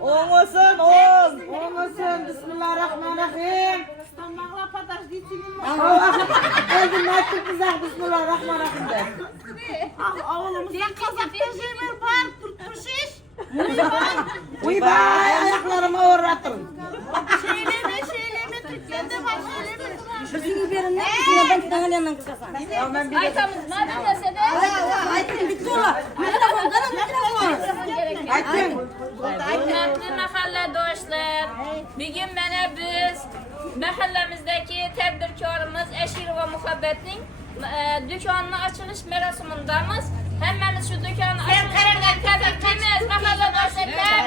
Olmasın, olmasın. Bismillahirrahmanirrahim. Mogla подождите немного. Eldim açtık bize. Bismillahirrahmanirrahim de. Sen Kazak'ta jemer var, tutmuşiş. Uy bay, ayaklarıma uğratırım. Söyleme, Türkçe'de var, söyleme. Birini verin ne? Ben tanıyandan kısasan. Aytamız madem desede. Aytın bitti ola. Mikrofon, canım mikrofon. Açın. Hürmetli mahalle do'stlar, bugün mana biz mahallamizdagi tadbirkorimiz Ashir va Muhabbatning do'konining ochilish marosimidamiz. Hammamiz shu do'konni ochishdan tabriklaymiz. Mahalla do'stlar,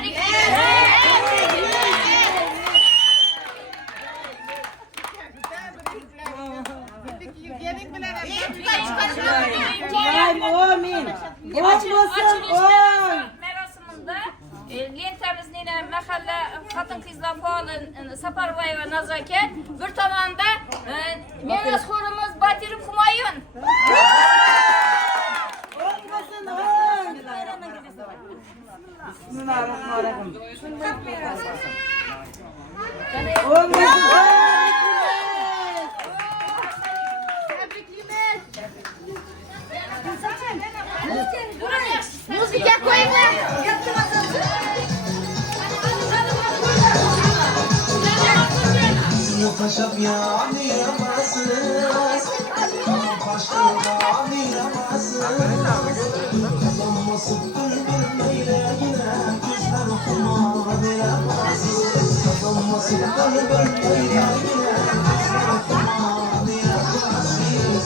Amin. Olmasın, oy. Marosimida lentamizning mahalla xotin-qizlar faoli Saparboyeva Nazokat, bir tomonda merosxo'rimiz Batirov Humoyun. Olmasın, oy. Bismillahirrahmanirrahim. Olmasın, oy. Müzik koyun. Paşam yanıyamazsın, paşam yanıyamazsın. Kazanması bülbülmeyle yine kızlar okuma diyemezsin. Kazanması bülbülmeyle yine kızlar okuma diyemezsin.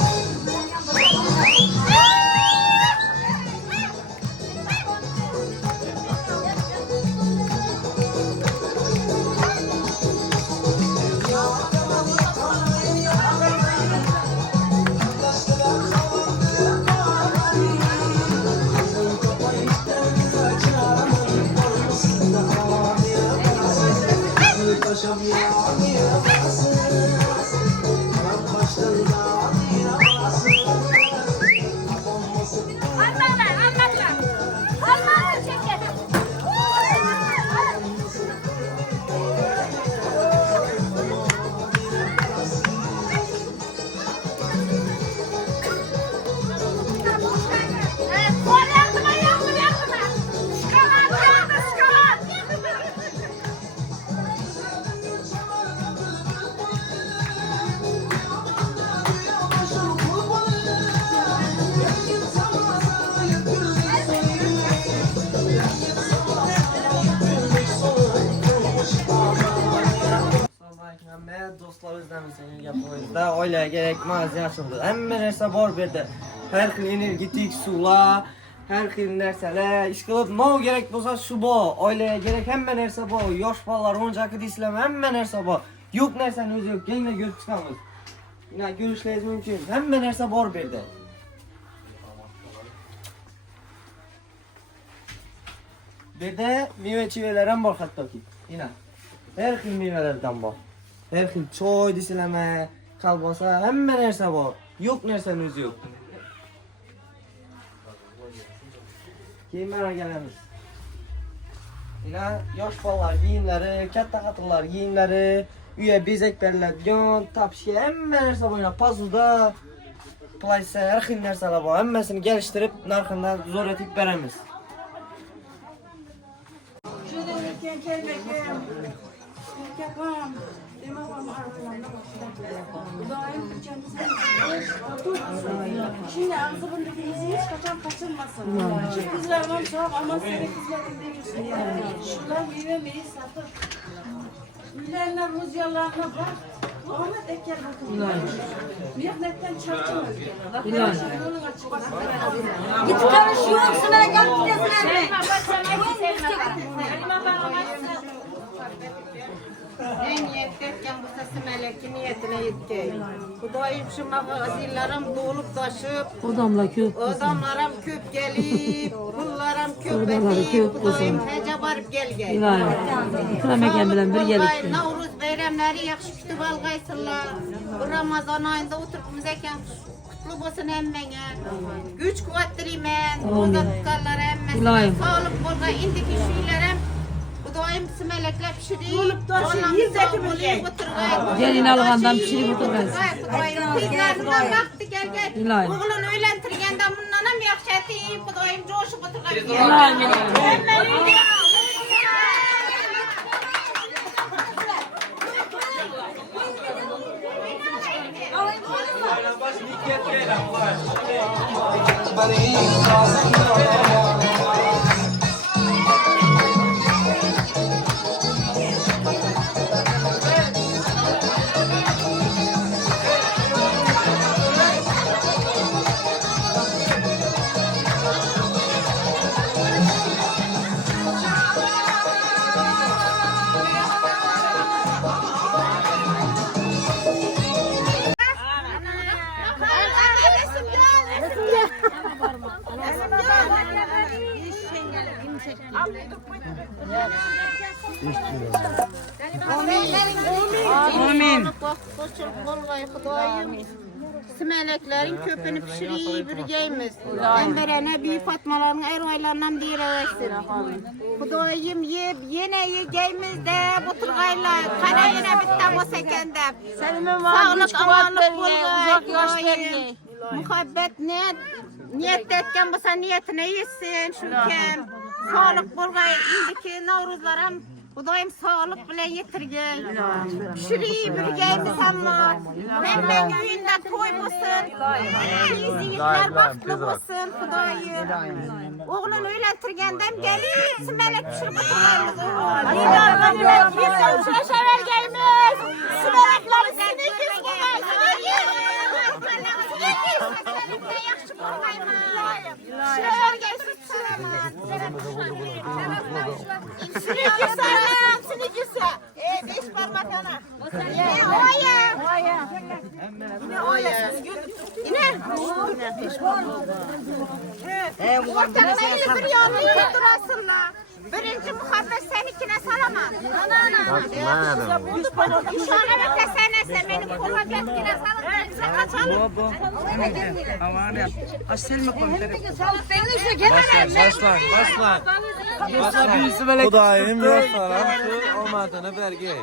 Paşam yanıyamazsın, baştan yanıyamazsın. Kazanması do'stlar izlamaysangiz gapimizda oilaga kerakmas yaxshi. Hamma narsa bor bu yerda. Har xil energetik suvlar, har xil narsalar, ish qilib nima kerak bo'lsa shu bor. Oilaga kerak hamma narsa bor. Yosh bolalar o'yinchoqi deysizlarmi? Hamma narsa bor. Yo'q narsani o'zi yo'q. Keyinga ko'rib chiqamiz. Mana ko'rishlaringiz mumkin. Hamma narsa bor bu yerda. Bu yerda meva-chevalar ham bor hattoki. Mana har xil mevalardan bor. Her xil choy deysizlarmi, qalbosa, hamma narsa bor. Yo'q narsani o'zi yo'q. Keyin mana kelamiz. Mana yosh bolalar kiyimlari, katta xotinlar kiyimlari, uyga bezak beriladigan, topishga hamma narsa bor. Pazuda, playsa, har xil narsalar bor. Hammasini kelishtirib, narxidan zo'ratib beramiz. Şimdi ağzı bundakinizi hiç kaçan kaçırmasın. Şu kızlardan çok ama seni kızların değilsin. Şuradan büyümemeyi satır. Üllerine, rüzgarlarına bak. Ahmet Eker bakın. Mihnetten çarçın özgürler. Git karışıyorsun sana gel gidesin. Ne niyet etken bu sesi meleki niyetine yetti. Kudayım şu magazillerim dolup taşıp, odamlarım köp gelip, pullarım köp etip, kudayım hece barıp gel gel. Vallahi Navruz bayramları yakşı kütüp algaysınlar. Bu Ramazan ayında oturup müzeken kutlu olsun emmene. Güç kuvvettireyim ben, roza tutarlar emmesine. Sağlık bolga indiki şeylerem. Xudoyim simalaklar pishirib. Gelin alğandan pişirip oturmaz. Xudoyim qizlaridan vaqti kelgan. İlahi. O'g'lini uylantirganda bundan ham yaxshi aytib, Xudoyim jo'shib o'tirgan. Amin. Simeleklerin köpünü pişirip birgeymiz. Emberene büyük fatmaların ervaylarından diyereksin. Xudoyim yeb, yine yegeymiz de bu turgayla kana yine bittem o sekende. Sağlık, amanlık bulgay. Muhabbet niyet etken bu niyetine yesin şülken. Sağlık bulgay indiki Navruzlarım Xudoyim sağlık bilen yetirgey. Pişirip birgeymiz ama. Hemen köyünde toy bulsun. Yiğitler baktlı bulsun Xudoyim. Oğlunu öğlentirgenden gelip simelek pişirip oturmayımız. Biz de uçlaşa vergeymiz. Simelekleri seni güzgey. Yaxşı bulmayımız. Şuralar gelsin Sinigirse. Beş parmak ana. Oya. Yine oya. Yine. Ortada belli bir yolu yürüdürasınlar. Birinci muhabbet seninkine salamam. Ana. İnşallah beklesene benim muhabbetkine salamam. Bize kaçalım. Xudoyim yo'qsaram shu omadini bergay.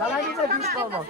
Alloh akbar.